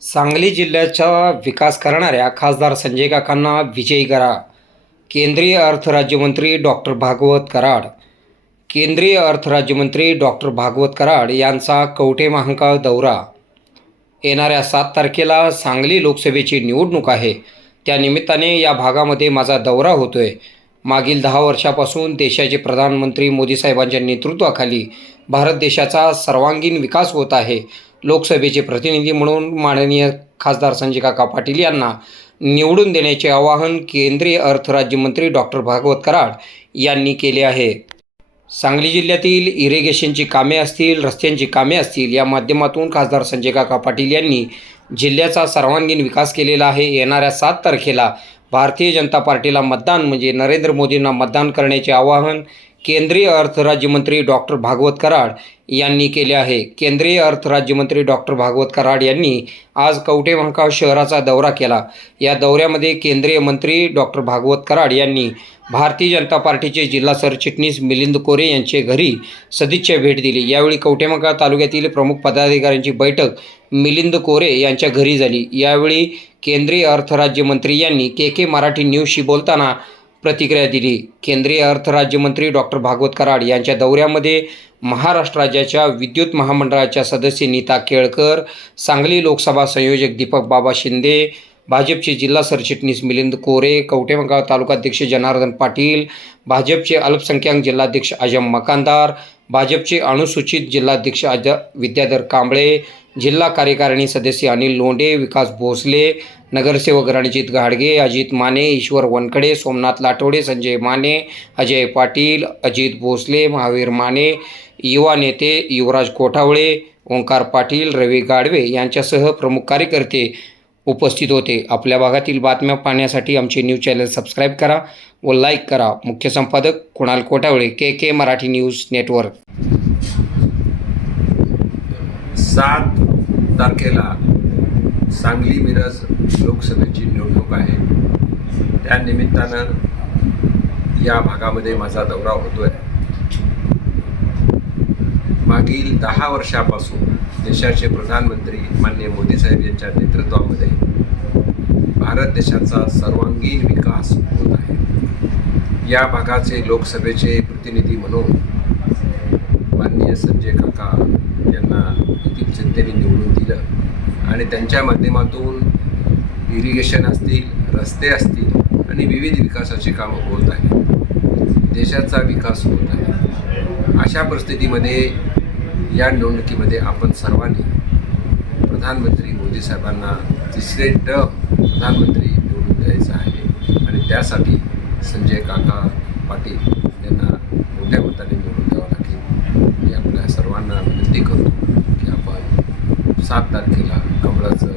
सांगली जिल्ह्याचा विकास करणाऱ्या खासदार संजय काकांना विजयी करा. केंद्रीय अर्थ राज्यमंत्री डॉक्टर भागवत कराड. केंद्रीय अर्थ राज्यमंत्री डॉक्टर भागवत कराड यांचा कवठे महांकाळ दौरा. येणाऱ्या सात तारखेला सांगली लोकसभेची निवडणूक आहे. त्यानिमित्ताने या भागामध्ये माझा दौरा होतोय. मागील दहा वर्षापासून देशाचे प्रधानमंत्री मोदी साहेबांच्या नेतृत्वाखाली भारत देशाचा सर्वांगीण विकास होत आहे. लोकसभेचे प्रतिनिधी म्हणून माननीय खासदार संजय काका पाटील यांना निवडून देण्याचे आवाहन केंद्रीय अर्थ राज्यमंत्री डॉक्टर भागवत कराड यांनी केले आहे. सांगली जिल्ह्यातील इरिगेशनची कामे असतील रस्त्यांची कामे असतील या माध्यमातून खासदार संजय काका पाटील यांनी जिल्ह्याचा सर्वांगीण विकास केलेला आहे. येणाऱ्या सात तारखेला भारतीय जनता पार्टीला मतदान म्हणजे नरेंद्र मोदींना मतदान करण्याचे आवाहन केंद्रीय अर्थ राज्यमंत्री डॉक्टर भागवत कराड यांनी केले आहे. केंद्रीय अर्थ राज्यमंत्री डॉक्टर भागवत कराड यांनी आज कवठे महांकाळ शहराचा दौरा केला. या दौऱ्यामध्ये केंद्रीय मंत्री डॉक्टर भागवत कराड यांनी भारतीय जनता पार्टीचे जिल्हा सरचिटणीस मिलिंद कोरे यांचे घरी सदिच्छा भेट दिली. यावेळी कवठेमंकाळ तालुक्यातील प्रमुख पदाधिकाऱ्यांची बैठक मिलिंद कोरे यांच्या घरी झाली. यावेळी केंद्रीय अर्थ राज्यमंत्री यांनी के के मराठी न्यूजशी बोलताना प्रतिक्रिया दिली. केंद्रीय अर्थ राज्यमंत्री डॉक्टर भागवत कराड यांच्या दौऱ्यामध्ये महाराष्ट्र राज्याच्या विद्युत महामंडळाच्या सदस्य नीता केळकर सांगली लोकसभा संयोजक दीपक बाबा शिंदे भाजपचे जिल्हा सरचिटणीस मिलिंद कोरे कवठेमंकाळ तालुकाध्यक्ष जनार्दन पाटील भाजपचे अल्पसंख्याक जिल्हाध्यक्ष अजम मकानदार भाजपचे अनुसूचित जिल्हाध्यक्ष अज विद्याधर कांबळे जिल्हा कार्यकारिणी सदस्य अनिल लोंढे विकास भोसले नगरसेवक रणजित घाडगे अजित माने ईश्वर वनकडे सोमनाथ लाटोडे संजय माने अजय पाटील अजित भोसले महावीर माने युवा नेते युवराज कोठावळे ओंकार पाटील रवी गाडवे यांच्यासह प्रमुख कार्यकर्ते उपस्थित होते. आपल्या भागातील बातम्या पाहण्यासाठी आमचे न्यूज चॅनल सबस्क्राईब करा व लाईक करा. मुख्य संपादक Kunal Kotawale K K Marathi news network. सात तारखेला सांगली मिरज लोकसभेची निवडणूक आहे. त्या निमित्तानं या भागामध्ये माझा दौरा होतो आहे मागील दहा वर्षापासून देशाचे प्रधानमंत्री माननीय मोदी साहेब यांच्या नेतृत्वामध्ये भारत देशाचा सर्वांगीण विकास होत आहे. या भागाचे लोकसभेचे प्रतिनिधी म्हणून माननीय संजय काका यांना येथील जनतेने निवडून दिलं. आणि त्यांच्या माध्यमातून इरिगेशन असतील रस्ते असतील आणि विविध विकासाची कामं होत आहेत. देशाचा विकास होत आहे. अशा परिस्थितीमध्ये या निवडणुकीमध्ये आपण सर्वांनी प्रधानमंत्री मोदी साहेबांना तिसरे ड प्रधानमंत्री निवडून द्यायचं आहे. आणि त्यासाठी संजय काका पाटील यांना मोठ्या मताने निवडून द्यावं लागेल. मी आपल्या सर्वांना विनंती करतो की आपण सात तारखेला कमळाचं